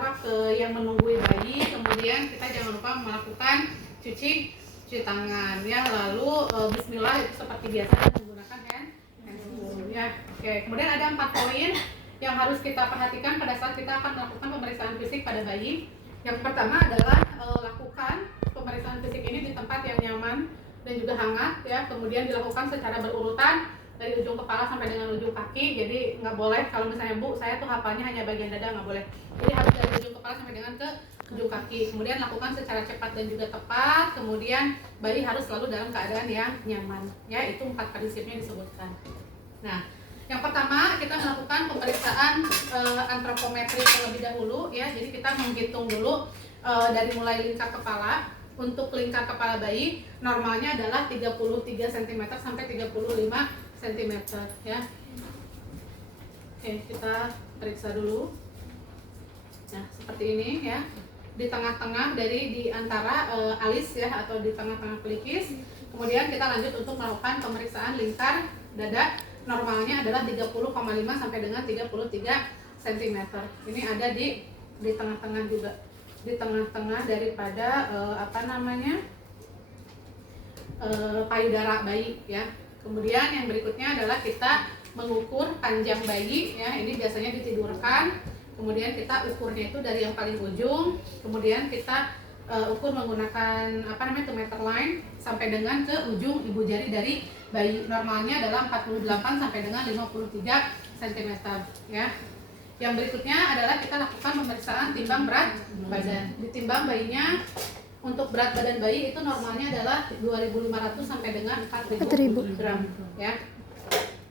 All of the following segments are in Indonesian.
kontrak ke yang menunggui bayi. Kemudian kita jangan lupa melakukan cuci tangan ya. Lalu bismillah itu seperti biasa menggunakan hand sanitizer ya. Oke, kemudian ada 4 poin yang harus kita perhatikan pada saat kita akan melakukan pemeriksaan fisik pada bayi. Yang pertama adalah lakukan pemeriksaan fisik ini di tempat yang nyaman dan juga hangat ya. Kemudian dilakukan secara berurutan dari ujung kepala sampai dengan ujung kaki. Jadi nggak boleh kalau misalnya Bu, saya tuh hafalnya hanya bagian dada, nggak boleh. Jadi harus dari ujung kepala sampai dengan ke ujung kaki. Kemudian lakukan secara cepat dan juga tepat. Kemudian bayi harus selalu dalam keadaan yang nyaman. Ya, itu 4 prinsipnya disebutkan. Nah, yang pertama kita melakukan pemeriksaan antropometri terlebih dahulu ya. Jadi kita menghitung dulu dari mulai lingkar kepala. Untuk lingkar kepala bayi normalnya adalah 33 cm sampai 35 cm ya. Oke, kita periksa dulu. Nah, seperti ini ya. Di tengah-tengah di antara alis ya, atau di tengah-tengah pelipis. Kemudian kita lanjut untuk melakukan pemeriksaan lingkar dada. Normalnya adalah 30,5 sampai dengan 33 cm. Ini ada di tengah-tengah juga. Di tengah-tengah daripada payudara bayi ya. Kemudian yang berikutnya adalah kita mengukur panjang bayi ya. Ini biasanya ditidurkan. Kemudian kita ukurnya itu dari yang paling ujung. Kemudian kita ukur menggunakan meter line sampai dengan ke ujung ibu jari dari bayi. Normalnya adalah 48 sampai dengan 53 cm ya. Yang berikutnya adalah kita lakukan pemeriksaan timbang berat badan. Ditimbang bayinya, untuk berat badan bayi itu normalnya adalah 2.500 sampai dengan 4.000 gram ya.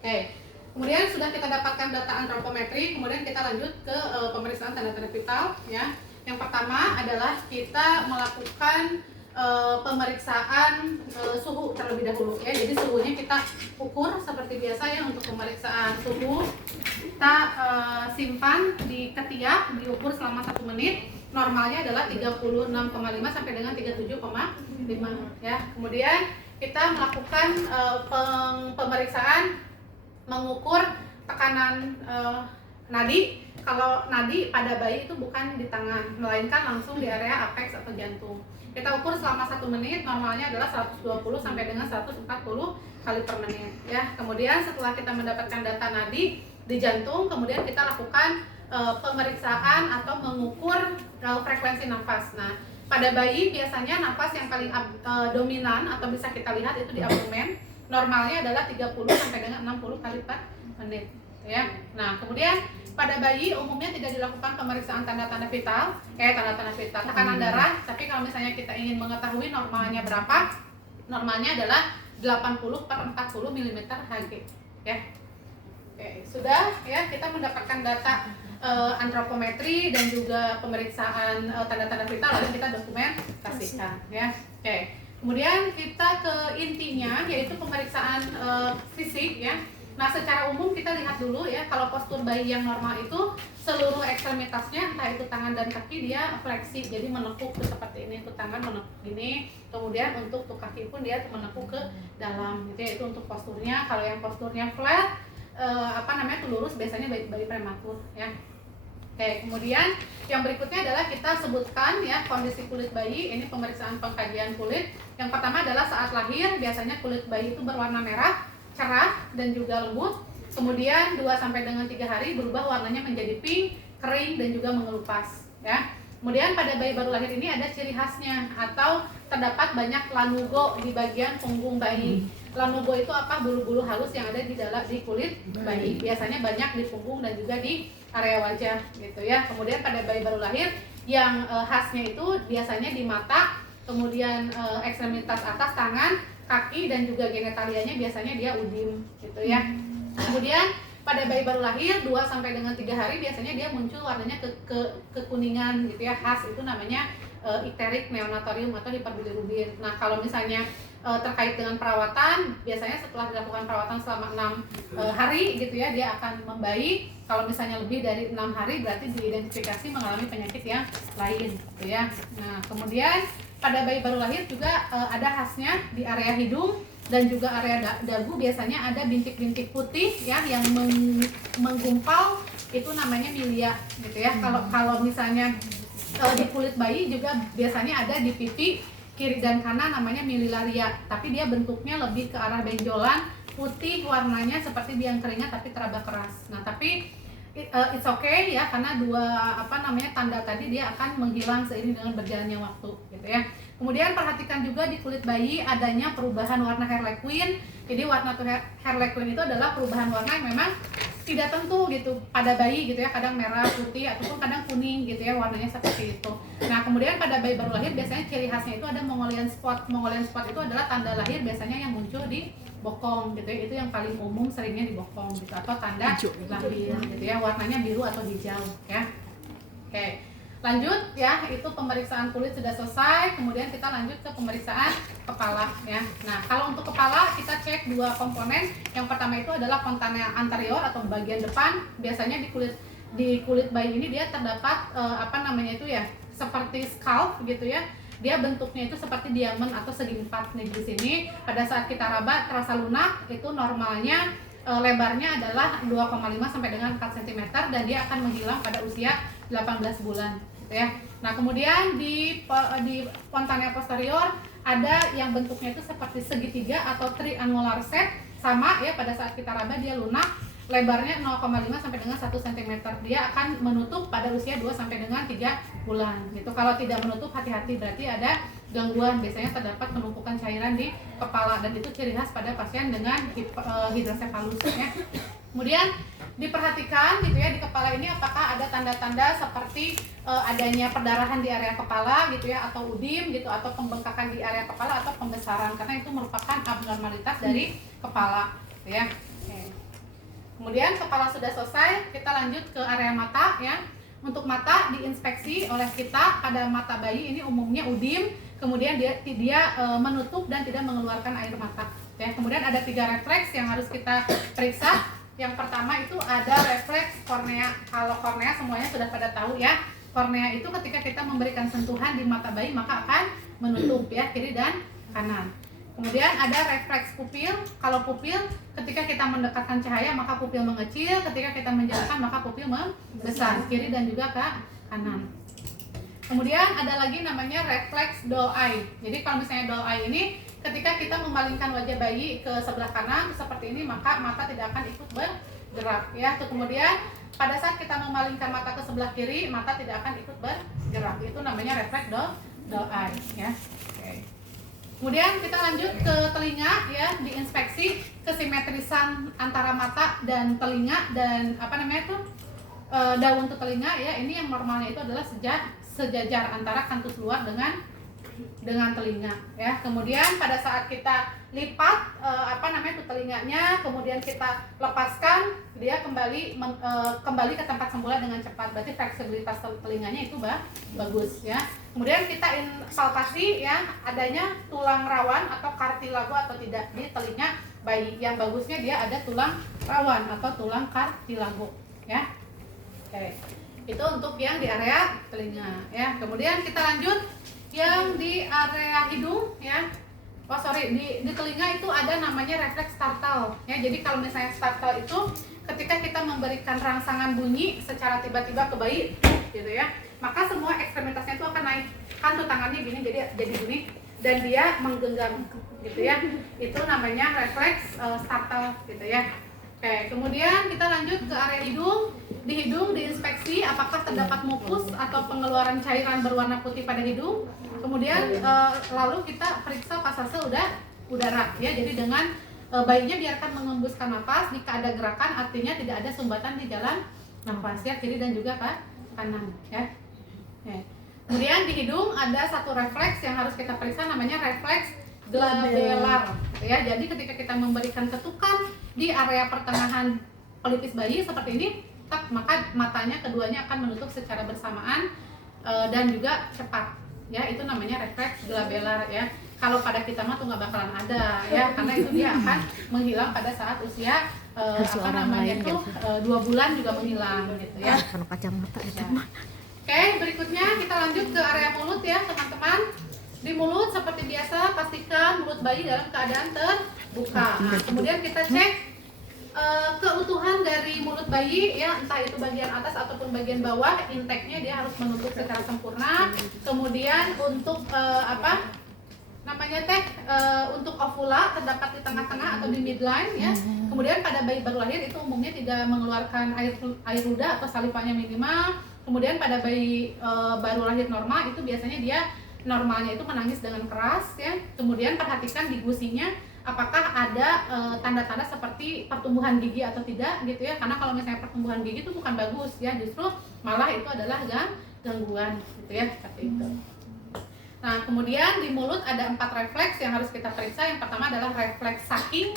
Oke. Kemudian sudah kita dapatkan data antropometri, kemudian kita lanjut ke pemeriksaan tanda-tanda vital ya. Yang pertama adalah kita melakukan pemeriksaan suhu terlebih dahulu ya. Jadi suhunya kita ukur seperti biasa ya. Untuk pemeriksaan suhu kita simpan di ketiak, diukur selama 1 menit. Normalnya adalah 36,5 sampai dengan 37,5 ya. Kemudian kita melakukan pemeriksaan mengukur tekanan nadi. Kalau nadi pada bayi itu bukan di tangan, melainkan langsung di area apex atau jantung. Kita ukur selama 1 menit, normalnya adalah 120 sampai dengan 140 kali per menit ya. Kemudian setelah kita mendapatkan data nadi di jantung, kemudian kita lakukan pemeriksaan atau mengukur frekuensi nafas. Nah, pada bayi biasanya nafas yang paling dominan atau bisa kita lihat itu di abdomen. Normalnya adalah 30 sampai dengan 60 kali per menit ya. Nah, kemudian pada bayi umumnya tidak dilakukan pemeriksaan tanda-tanda vital, tanda-tanda vital tekanan darah. Tapi kalau misalnya kita ingin mengetahui normalnya berapa, normalnya adalah 80 per 40 mm Hg ya. Oke, sudah ya, kita mendapatkan data antropometri dan juga pemeriksaan tanda-tanda vital, lalu kita dokumentasikan ya. Oke. Kemudian kita ke intinya, yaitu pemeriksaan fisik ya. Nah, secara umum kita lihat dulu ya, kalau postur bayi yang normal itu seluruh ekstremitasnya, entah itu tangan dan kaki, dia fleksi, jadi menekuk seperti ini. Untuk tangan menekuk gini, kemudian untuk kaki pun dia menekuk ke dalam gitu ya. Itu untuk posturnya. Kalau yang posturnya flat, lurus, biasanya bayi prematur ya. Oke, kemudian yang berikutnya adalah kita sebutkan ya kondisi kulit bayi. Ini pemeriksaan pengkajian kulit. Yang pertama adalah saat lahir, biasanya kulit bayi itu berwarna merah, cerah dan juga lembut. Kemudian 2 sampai dengan 3 hari berubah warnanya menjadi pink, kering dan juga mengelupas ya. Kemudian pada bayi baru lahir ini ada ciri khasnya, atau terdapat banyak lanugo di bagian punggung bayi. Lanugo itu apa? Bulu-bulu halus yang ada di kulit bayi. Biasanya banyak di punggung dan juga di area wajah gitu ya. Kemudian pada bayi baru lahir yang khasnya itu biasanya di mata, kemudian ekstremitas atas tangan, kaki dan juga genitalianya biasanya dia udim gitu ya. Kemudian pada bayi baru lahir 2 sampai dengan 3 hari biasanya dia muncul warnanya kekuningan gitu ya, khas, itu namanya ikterik neonatorium atau hiperbilirubin. Nah, kalau misalnya terkait dengan perawatan, biasanya setelah dilakukan perawatan selama 6 hari gitu ya, dia akan membaik. Kalau misalnya lebih dari 6 hari berarti diidentifikasi mengalami penyakit yang lain gitu ya. Nah, kemudian pada bayi baru lahir juga ada khasnya di area hidung dan juga area dagu, biasanya ada bintik-bintik putih ya yang menggumpal itu namanya milia gitu ya. Kalau misalnya di kulit bayi juga biasanya ada di pipi kiri dan kanan namanya miliaria, tapi dia bentuknya lebih ke arah benjolan, putih warnanya seperti biang keringat tapi teraba keras. Nah, tapi it's okay ya, karena dua tanda tadi dia akan menghilang seiring dengan berjalannya waktu gitu ya. Kemudian perhatikan juga di kulit bayi adanya perubahan warna hair liquid. Jadi warna hair liquid itu adalah perubahan warna yang memang tidak tentu gitu pada bayi gitu ya, kadang merah, putih ataupun kadang kuning gitu ya, warnanya seperti itu. Nah, kemudian pada bayi baru lahir biasanya ciri khasnya itu ada Mongolian spot. Mongolian spot itu adalah tanda lahir biasanya yang muncul di bokong gitu ya, itu yang paling umum seringnya di bokong gitu, atau tanda lahir gitu ya, warnanya biru atau hijau ya. Oke. Lanjut ya, itu pemeriksaan kulit sudah selesai. Kemudian kita lanjut ke pemeriksaan kepala ya. Nah, kalau untuk kepala kita cek dua komponen. Yang pertama itu adalah fontanel anterior atau bagian depan. Biasanya di kulit bayi ini dia terdapat seperti scalp gitu ya. Dia bentuknya itu seperti diamond atau segi empat nih di sini. Pada saat kita raba terasa lunak, itu normalnya lebarnya adalah 2,5 sampai dengan 4 cm dan dia akan menghilang pada usia 18 bulan gitu ya. Nah, kemudian di fontanel posterior ada yang bentuknya itu seperti segitiga atau triangular shape, sama ya, pada saat kita raba dia lunak, lebarnya 0,5 sampai dengan 1 cm. Dia akan menutup pada usia 2 sampai dengan 3 bulan gitu. Kalau tidak menutup, hati-hati, berarti ada gangguan, biasanya terdapat penumpukan cairan di kepala dan itu ciri khas pada pasien dengan hidrosefalus ya. Kemudian diperhatikan gitu ya, di kepala ini apakah ada tanda-tanda seperti adanya perdarahan di area kepala gitu ya, atau udim gitu, atau pembengkakan di area kepala atau pembesaran, karena itu merupakan abnormalitas dari kepala gitu ya. Oke. Kemudian kepala sudah selesai, kita lanjut ke area mata ya. Untuk mata diinspeksi oleh kita, pada mata bayi ini umumnya udim, kemudian dia menutup dan tidak mengeluarkan air mata ya. Kemudian ada 3 refleks yang harus kita periksa. Yang pertama itu ada refleks kornea. Kalau kornea semuanya sudah pada tahu ya. Kornea itu ketika kita memberikan sentuhan di mata bayi maka akan menutup ya, kiri dan kanan. Kemudian ada refleks pupil. Kalau pupil ketika kita mendekatkan cahaya maka pupil mengecil, ketika kita menjauhkan maka pupil membesar, kiri dan juga ke kanan. Kemudian ada lagi namanya refleks doll eye. Jadi kalau misalnya doll eye ini ketika kita memalingkan wajah bayi ke sebelah kanan seperti ini, maka mata tidak akan ikut bergerak ya. Kemudian pada saat kita memalingkan mata ke sebelah kiri, mata tidak akan ikut bergerak. Itu namanya refleks doll eye ya. Oke. Kemudian kita lanjut ke telinga ya, diinspeksi kesimetrisan antara mata dan telinga dan daun ke telinga ya. Ini yang normalnya itu adalah sejajar antara kantus luar dengan telinga ya. Kemudian pada saat kita lipat telinganya, kemudian kita lepaskan, dia kembali ke tempat semula dengan cepat. Berarti fleksibilitas telinganya itu bagus ya. Kemudian kita palpasi ya, adanya tulang rawan atau kartilago atau tidak di telinga bayi. Yang bagusnya dia ada tulang rawan atau tulang kartilago ya. Oke. Itu untuk yang di area telinga ya. Kemudian kita lanjut yang di area hidung ya. Di telinga itu ada namanya refleks startle ya. Jadi kalau misalnya startle itu ketika kita memberikan rangsangan bunyi secara tiba-tiba ke bayi gitu ya, maka semua ekstremitasnya itu akan naik. Kan tuh tangannya gini jadi gini dan dia menggenggam gitu ya. Itu namanya refleks startle gitu ya. Oke, kemudian kita lanjut ke area hidung. Di hidung diinspeksi apakah terdapat mukus atau pengeluaran cairan berwarna putih pada hidung. Kemudian lalu kita periksa pasase udara ya. Jadi dengan bayinya biarkan mengembuskan nafas. Jika ada gerakan artinya tidak ada sumbatan di jalan nafas ya, kiri dan juga kanan ya. Oke. Kemudian di hidung ada satu refleks yang harus kita periksa, namanya refleks glabellar ya. Jadi ketika kita memberikan ketukan di area pertengahan pelipis bayi seperti ini, maka matanya keduanya akan menutup secara bersamaan dan juga cepat ya. Itu namanya refleks glabellar ya. Kalau pada kita mah tuh nggak bakalan ada ya, karena itu dia akan menghilang pada saat usia 2 bulan juga menghilang gitu ya. Kalau kacamata itu mah. Oke, berikutnya kita lanjut ke area mulut ya teman-teman. Di mulut seperti biasa pastikan mulut bayi dalam keadaan terbuka. Nah, kemudian kita cek keutuhan dari mulut bayi ya, entah itu bagian atas ataupun bagian bawah, intake-nya dia harus menutup secara sempurna. Kemudian untuk apa namanya teh, untuk ovula terdapat di tengah-tengah atau di midline ya. Kemudian pada bayi baru lahir itu umumnya tidak mengeluarkan air ludah atau salivanya minimal. Kemudian pada bayi baru lahir normal itu biasanya dia normalnya itu menangis dengan keras ya. Kemudian perhatikan di gusinya apakah ada tanda-tanda seperti pertumbuhan gigi atau tidak gitu ya. Karena kalau misalnya pertumbuhan gigi itu bukan bagus ya, justru malah itu adalah gangguan gitu ya, seperti itu. Nah, kemudian di mulut ada 4 refleks yang harus kita periksa. Yang pertama adalah refleks sucking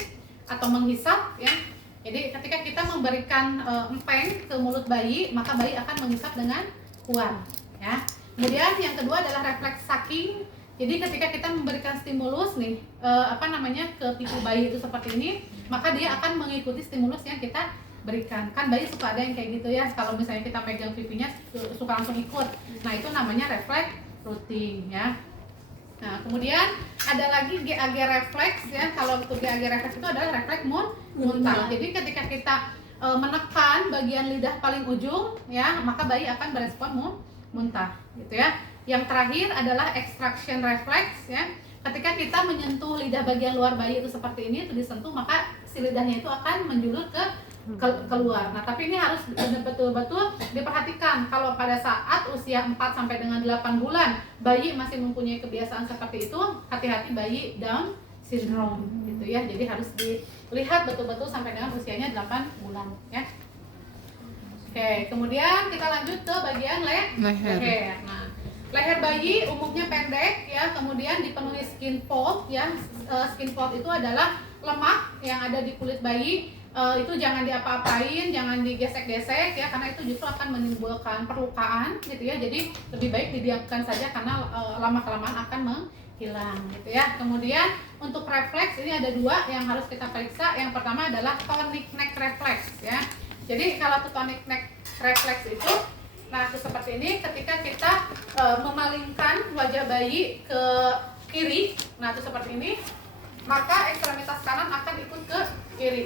atau menghisap ya. Jadi ketika kita memberikan empeng ke mulut bayi, maka bayi akan menghisap dengan kuat ya. Kemudian yang kedua adalah refleks sucking. Jadi ketika kita memberikan stimulus nih ke pipi bayi itu seperti ini, maka dia akan mengikuti stimulus yang kita berikan. Kan bayi suka ada yang kayak gitu ya, kalau misalnya kita megang pipinya suka langsung ikut. Nah, itu namanya refleks rooting ya. Nah, kemudian ada lagi GAG refleks ya. Kalau untuk GAG refleks itu adalah refleks muntah. Jadi ketika kita menekan bagian lidah paling ujung ya, maka bayi akan berespon muntah gitu ya. Yang terakhir adalah extraction reflex ya. Ketika kita menyentuh lidah bagian luar bayi itu seperti ini, itu disentuh, maka si lidahnya itu akan menjulur keluar. Nah, tapi ini harus betul-betul diperhatikan. Kalau pada saat usia 4 sampai dengan 8 bulan bayi masih mempunyai kebiasaan seperti itu, hati-hati bayi Down syndrome gitu ya. Jadi harus dilihat betul-betul sampai dengan usianya 8 bulan ya. Oke, kemudian kita lanjut ke bagian leher. Nah, leher bayi umumnya pendek ya, kemudian dipenuhi skin fold ya. Skin fold itu adalah lemak yang ada di kulit bayi. Itu jangan diapa-apain, jangan digesek-gesek ya, karena itu justru akan menimbulkan perlukaan gitu ya. Jadi lebih baik didiamkan saja karena lama-kelamaan akan menghilang gitu ya. Kemudian untuk refleks ini ada 2 yang harus kita periksa. Yang pertama adalah tonic neck reflex ya. Jadi kalau tonic neck reflex itu, nah itu seperti ini, ketika kita memalingkan wajah bayi ke kiri, nah itu seperti ini, maka ekstremitas kanan akan ikut ke kiri.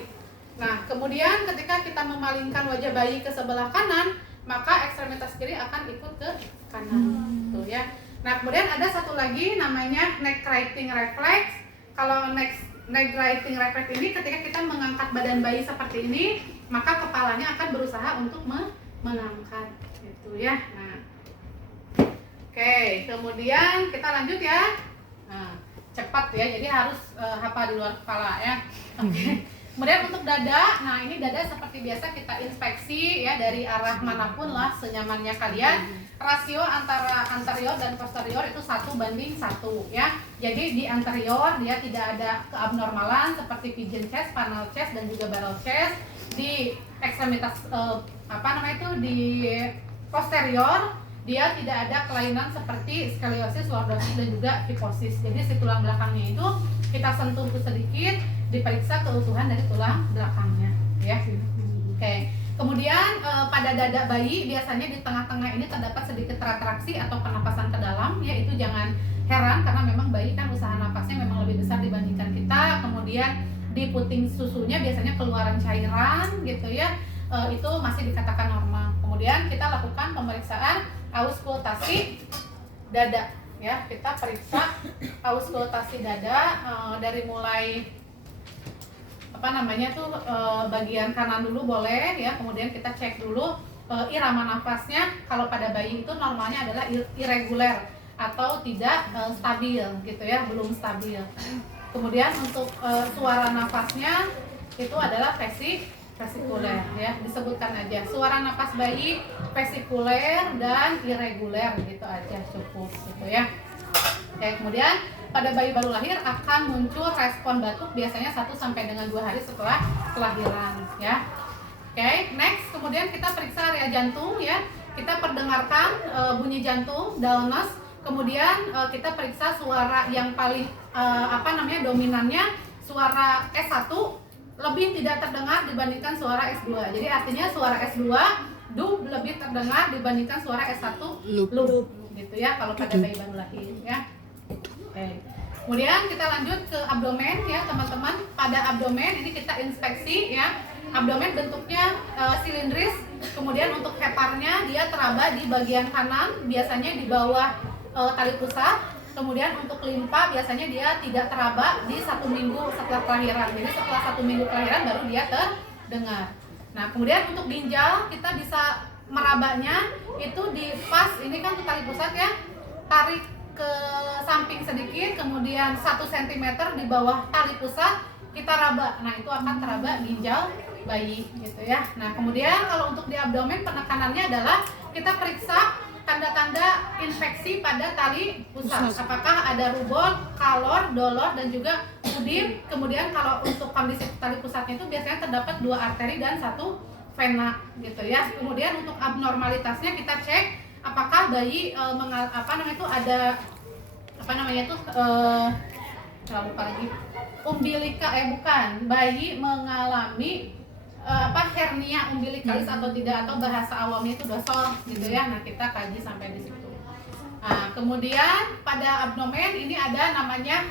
Nah, kemudian ketika kita memalingkan wajah bayi ke sebelah kanan, maka ekstremitas kiri akan ikut ke kanan. Tuh ya. Nah, kemudian ada satu lagi namanya neck writing reflex. Kalau neck writing reflex ini ketika kita mengangkat badan bayi seperti ini, maka kepalanya akan berusaha untuk mengangkat gitu ya. Nah. Oke, kemudian kita lanjut ya. Nah, cepat ya. Jadi harus hafal di luar kepala ya. Oke. Kemudian untuk dada, nah ini dada seperti biasa kita inspeksi ya dari arah manapun lah senyamannya kalian. Rasio antara anterior dan posterior itu 1:1 ya. Jadi di anterior dia tidak ada keabnormalan seperti pigeon chest, funnel chest dan juga barrel chest. Di ekstremitas di posterior dia tidak ada kelainan seperti scoliosis, lordosis dan juga kyphosis. Jadi si tulang belakangnya itu kita sentuh sedikit, diperiksa keutuhan dari tulang belakangnya ya. Oke. Kemudian pada dada bayi biasanya di tengah-tengah ini terdapat sedikit retraksi atau pernapasan ke dalam ya. Itu jangan heran karena memang bayi kan usaha napasnya memang lebih besar dibandingkan kita. Kemudian di puting susunya biasanya keluaran cairan gitu ya. Itu masih dikatakan normal. Kemudian kita lakukan pemeriksaan auskultasi dada ya. Kita periksa auskultasi dada dari mulai bagian kanan dulu boleh ya. Kemudian kita cek dulu irama nafasnya. Kalau pada bayi itu normalnya adalah irregular atau tidak stabil gitu ya, belum stabil. Kemudian untuk suara nafasnya itu adalah vesikuler ya, disebutkan aja suara napas bayi vesikuler dan irregular gitu aja cukup gitu ya. Oke, kemudian pada bayi baru lahir akan muncul respon batuk biasanya 1 sampai dengan 2 hari setelah kelahiran ya. Oke, next kemudian kita periksa area jantung ya. Kita perdengarkan bunyi jantung, dullness. Kemudian kita periksa suara yang paling dominannya suara S1 lebih tidak terdengar dibandingkan suara S2. Jadi artinya suara S2 dub lebih terdengar dibandingkan suara S1 loop gitu ya kalau pada bayi baru lahir ya. Oke. Kemudian kita lanjut ke abdomen ya teman-teman. Pada abdomen ini kita inspeksi ya. abdomen bentuknya silindris, kemudian untuk heparnya dia teraba di bagian kanan, biasanya di bawah tali pusat. Kemudian untuk limpa biasanya dia tidak teraba di 1 minggu setelah kelahiran. Jadi setelah 1 minggu kelahiran baru dia terdengar. Nah, kemudian untuk ginjal kita bisa merabanya itu di pas ini kan tali pusat ya, tarik ke samping sedikit, kemudian 1 cm di bawah tali pusat kita raba. Nah, itu akan teraba ginjal bayi gitu ya. Nah, kemudian kalau untuk di abdomen penekanannya adalah kita periksa tanda-tanda infeksi pada tali pusat. Apakah ada rubor, kalor, dolor, dan juga udim. Kemudian kalau untuk kondisi tali pusatnya itu biasanya terdapat 2 arteri dan 1 vena gitu ya. Kemudian untuk abnormalitasnya kita cek apakah bayi umbilika bayi mengalami hernia umbilikalis atau tidak, atau bahasa awamnya itu dosol gitu ya. Nah, kita kaji sampai di situ. Nah, kemudian pada abdomen ini ada namanya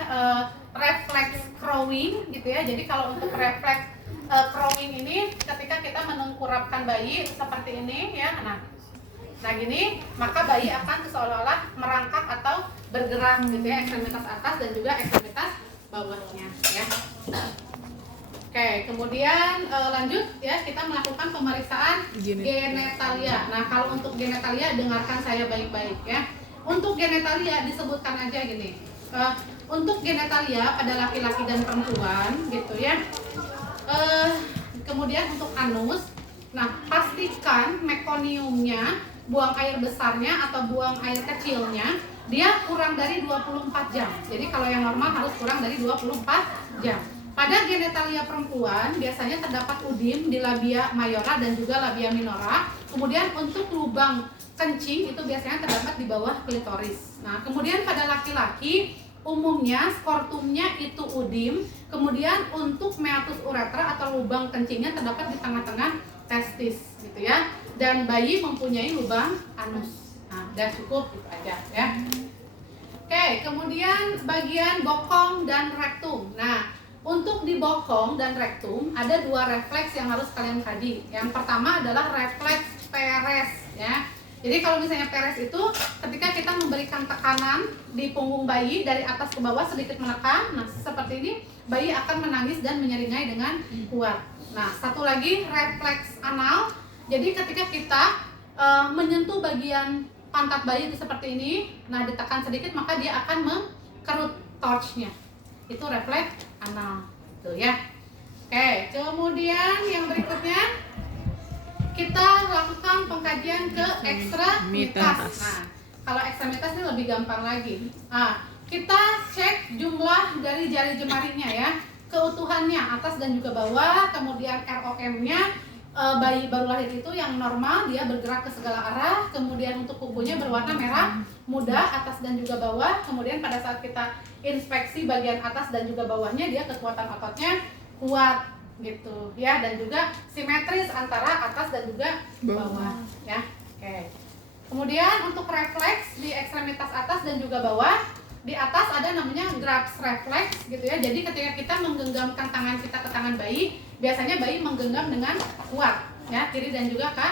reflex crowing gitu ya. Jadi kalau untuk reflex crowing ini ketika kita menengkurapkan bayi seperti ini ya. Nah gini, maka bayi akan seolah-olah merangkak atau bergerak gitu ya, ekstremitas atas dan juga ekstremitas bawahnya ya. Oke, kemudian lanjut ya, kita melakukan pemeriksaan genetalia. Nah, kalau untuk genetalia dengarkan saya baik-baik ya. Untuk genetalia disebutkan aja gini. Untuk genetalia pada laki-laki dan perempuan gitu ya. Kemudian untuk anus, nah pastikan mekoniumnya, buang air besarnya atau buang air kecilnya dia kurang dari 24 jam. Jadi kalau yang normal harus kurang dari 24 jam. Pada genetalia perempuan biasanya terdapat udim di labia mayora dan juga labia minora. Kemudian untuk lubang kencing itu biasanya terdapat di bawah klitoris. Nah, kemudian pada laki-laki umumnya skortumnya itu udim. Kemudian untuk meatus uretra atau lubang kencingnya terdapat di tengah-tengah testis gitu ya. Dan bayi mempunyai lubang anus. Nah, udah cukup gitu aja ya. Oke, kemudian bagian bokong dan rektum. Nah, untuk di bokong dan rektum ada 2 refleks yang harus kalian kaji. Yang pertama adalah refleks Perez ya. Jadi kalau misalnya Perez itu ketika kita memberikan tekanan di punggung bayi dari atas ke bawah sedikit menekan, nah seperti ini bayi akan menangis dan menyeringai dengan kuat. Nah, satu lagi refleks anal. Jadi ketika kita menyentuh bagian pantat bayi itu seperti ini, nah ditekan sedikit maka dia akan mengkerut touchnya. Itu refleks anal tuh ya. Oke, kemudian yang berikutnya kita lakukan pengkajian ke ekstremitas. Nah, kalau ekstremitas ini lebih gampang lagi. Nah, kita cek jumlah dari jari jemarinya ya, keutuhannya atas dan juga bawah, kemudian ROM-nya. Bayi baru lahir itu yang normal dia bergerak ke segala arah, kemudian untuk kukunya berwarna merah muda atas dan juga bawah. Kemudian pada saat kita inspeksi bagian atas dan juga bawahnya dia kekuatan ototnya kuat gitu ya, dan juga simetris antara atas dan juga bawah ya. Oke. Kemudian untuk refleks di ekstremitas atas dan juga bawah, di atas ada namanya Grabs reflex gitu ya. Jadi ketika kita menggenggamkan tangan kita ke tangan bayi, biasanya bayi menggenggam dengan kuat ya, kiri dan juga ke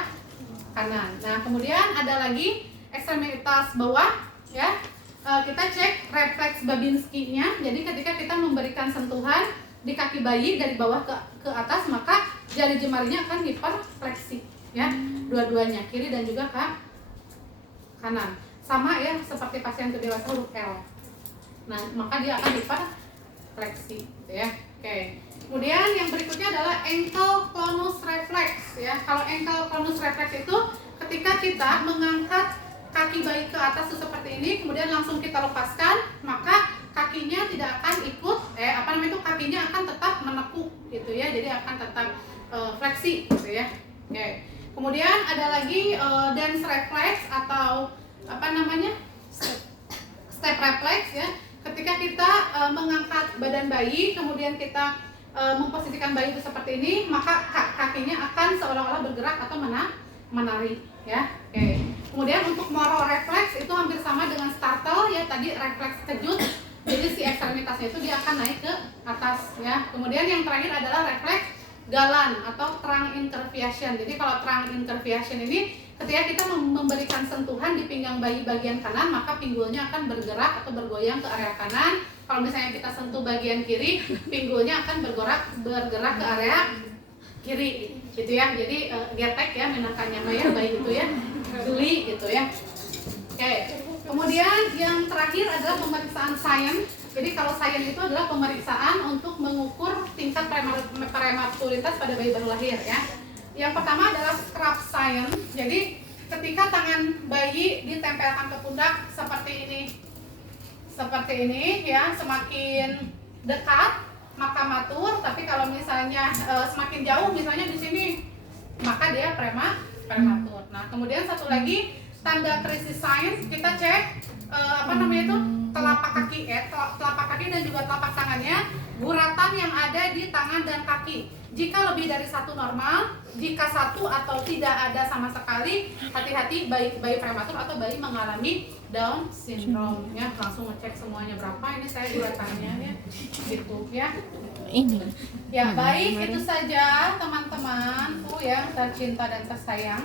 kanan. Nah, kemudian ada lagi ekstremitas bawah ya. Kita cek refleks Babinski-nya. Jadi ketika kita memberikan sentuhan di kaki bayi dari bawah ke atas, maka jari jemarinya akan hiperfleksi ya, dua-duanya, kiri dan juga ke kanan. Sama ya seperti pasien dewasa huruf L. Nah, maka dia akan hiperfleksi gitu ya. Oke. Kemudian yang berikutnya adalah ankle clonus reflex ya. Kalau ankle clonus reflex itu ketika kita mengangkat kaki bayi ke atas seperti ini, kemudian langsung kita lepaskan, maka kakinya tidak akan ikut kakinya akan tetap menekuk gitu ya. Jadi akan tetap fleksi gitu ya. Oke. Kemudian ada lagi dance reflex atau step reflex ya. Ketika kita mengangkat badan bayi, kemudian kita memposisikan bayi itu seperti ini, maka kakinya akan seolah-olah bergerak atau menari ya. Oke. Kemudian untuk moro reflex itu hampir sama dengan startle ya, tadi refleks kejut. Jadi si ekstremitasnya itu dia akan naik ke atas ya. Kemudian yang terakhir adalah refleks galan atau trunk incurvation. Jadi kalau trunk incurvation ini ketika kita memberikan sentuhan di pinggang bayi bagian kanan, maka pinggulnya akan bergerak atau bergoyang ke area kanan. Kalau misalnya kita sentuh bagian kiri, pinggulnya akan bergerak ke area kiri, gitu ya. Jadi getek ya menakannya ya bayi itu ya, geli gitu ya. Oke. Kemudian yang terakhir adalah pemeriksaan Sayen. Jadi kalau Sayen itu adalah pemeriksaan untuk mengukur tingkat prematuritas pada bayi baru lahir ya. Yang pertama adalah scrap Sayen. Jadi ketika tangan bayi ditempelkan ke pundak seperti ini ya, semakin dekat maka matur, tapi kalau misalnya semakin jauh misalnya di sini maka dia prematur. Nah, kemudian satu lagi tanda krisis sign, kita cek telapak kaki dan juga telapak tangannya, guratan yang ada di tangan dan kaki. Jika lebih dari satu normal, jika satu atau tidak ada sama sekali, hati-hati bayi prematur atau bayi mengalami Down syndrome ya. Langsung ngecek semuanya berapa, ini saya guratannya ya, gitu ya. Ini. Ya baik, itu saja teman-temanku yang tercinta dan tersayang.